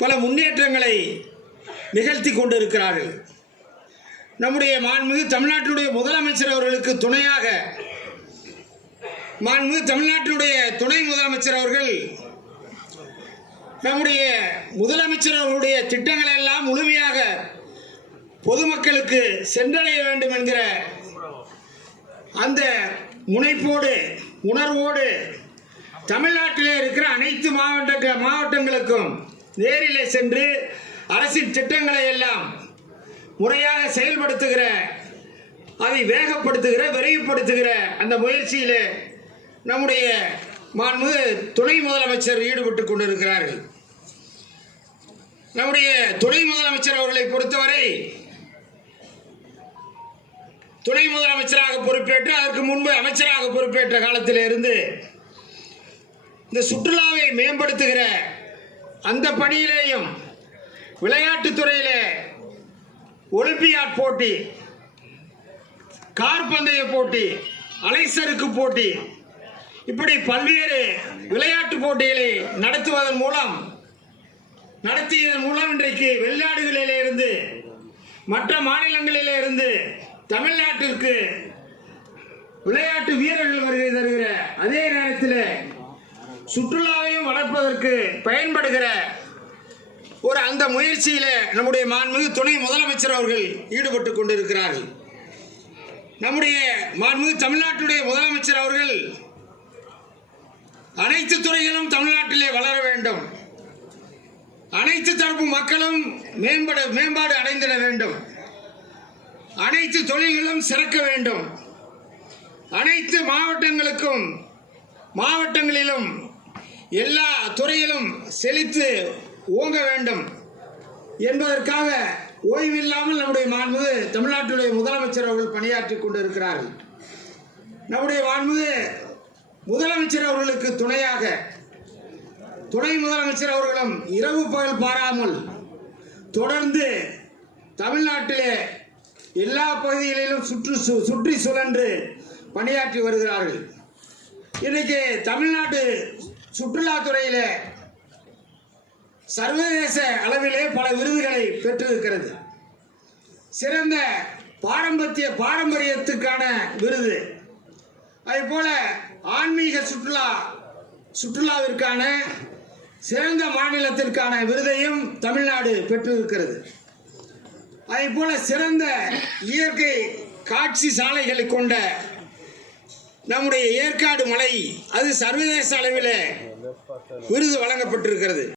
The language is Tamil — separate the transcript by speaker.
Speaker 1: பல முன்னேற்றங்களை நிகழ்த்தி கொண்டிருக்கிறார்கள். நம்முடைய மாண்புமிகு தமிழ்நாட்டினுடைய முதலமைச்சர் அவர்களுக்கு துணையாக மாண்புமிகு தமிழ்நாட்டினுடைய துணை முதலமைச்சர் அவர்கள் நம்முடைய முதலமைச்சர் அவர்களுடைய திட்டங்கள் எல்லாம் முழுமையாக பொதுமக்களுக்கு சென்றடைய வேண்டும் என்கிற அந்த முனைப்போடு உணர்வோடு தமிழ்நாட்டிலே இருக்கிற அனைத்து மாவட்ட மாவட்டங்களுக்கும் நேரிலே சென்று அரசின் திட்டங்களை எல்லாம் முறையாக செயல்படுத்துகிற அதை வேகப்படுத்துகிற விரைவுபடுத்துகிற அந்த முயற்சியிலே நம்முடைய மாண்பு துணை முதலமைச்சர் ஈடுபட்டு கொண்டிருக்கிறார்கள். நம்முடைய துணை முதலமைச்சர் அவர்களை பொறுத்தவரை துணை முதலமைச்சராக பொறுப்பேற்று அதற்கு முன்பு அமைச்சராக பொறுப்பேற்ற காலத்திலிருந்து இந்த சுற்றுலாவை மேம்படுத்துகிற அந்த பணியிலேயும் விளையாட்டுத்துறையிலே ஒலிம்பியாட் போட்டி கார் பந்தய போட்டி அலைசருக்கு போட்டி இப்படி பல்வேறு விளையாட்டு போட்டிகளை நடத்துவதன் மூலம் நடத்தியதன் மூலம் இன்றைக்கு வெளிநாடுகளிலே இருந்து மற்ற மாநிலங்களிலே இருந்து தமிழ்நாட்டிற்கு விளையாட்டு வீரர்கள் வருகை தருகிற அதே நேரத்தில் சுற்றுலா சுற்றுலாவையும் வளர்ப்பதற்கு பயன்படுகிற ஒரு அந்த முயற்சியில் நம்முடைய மாண்புமிகு துணை முதலமைச்சர் அவர்கள் ஈடுபட்டு கொண்டிருக்கிறார்கள். நம்முடைய மாண்புமிகு தமிழ்நாட்டுடைய முதலமைச்சர் அவர்கள் அனைத்து துறைகளும் தமிழ்நாட்டிலே வளர வேண்டும். அனைத்து தரப்பு மக்களும் மேம்பட மேம்பாடு அடைந்திட வேண்டும். அனைத்து தொழில்களும் சிறக்க வேண்டும். அனைத்து மாவட்டங்களுக்கும் மாவட்டங்களிலும் எல்லா துறையிலும் செழித்து ஓங்க வேண்டும் என்பதற்காக ஓய்வில்லாமல் நம்முடைய மாண்புமிகு தமிழ்நாட்டுடைய முதலமைச்சர் அவர்கள் பணியாற்றி கொண்டிருக்கிறார்கள். நம்முடைய மாண்புமிகு முதலமைச்சர் அவர்களுக்கு துணையாக துணை முதலமைச்சர் அவர்களும் இரவு பகல் பாராமல் தொடர்ந்து தமிழ்நாட்டிலே எல்லா பகுதிகளிலும் சுற்று சு- சுற்றி சுழன்று பணியாற்றி வருகிறார்கள். இன்றைக்கு தமிழ்நாடு சுற்றுலாத்துறையிலே சர்வதேச அளவிலே பல விருதுகளை பெற்றிருக்கிறது. சிறந்த பாரம்பரிய பாரம்பரியத்துக்கான விருது. அதே போல ஆன்மீக சுற்றுலா சுற்றுலாவிற்கான சிறந்த மாநிலத்திற்கான விருதையும் தமிழ்நாடு பெற்றிருக்கிறது. அதே போல சிறந்த இயற்கை காட்சி சாலைகளை கொண்ட நம்முடைய ஏற்காடு மலை அது சர்வதேச அளவில் விருது வழங்கப்பட்டிருக்கிறது.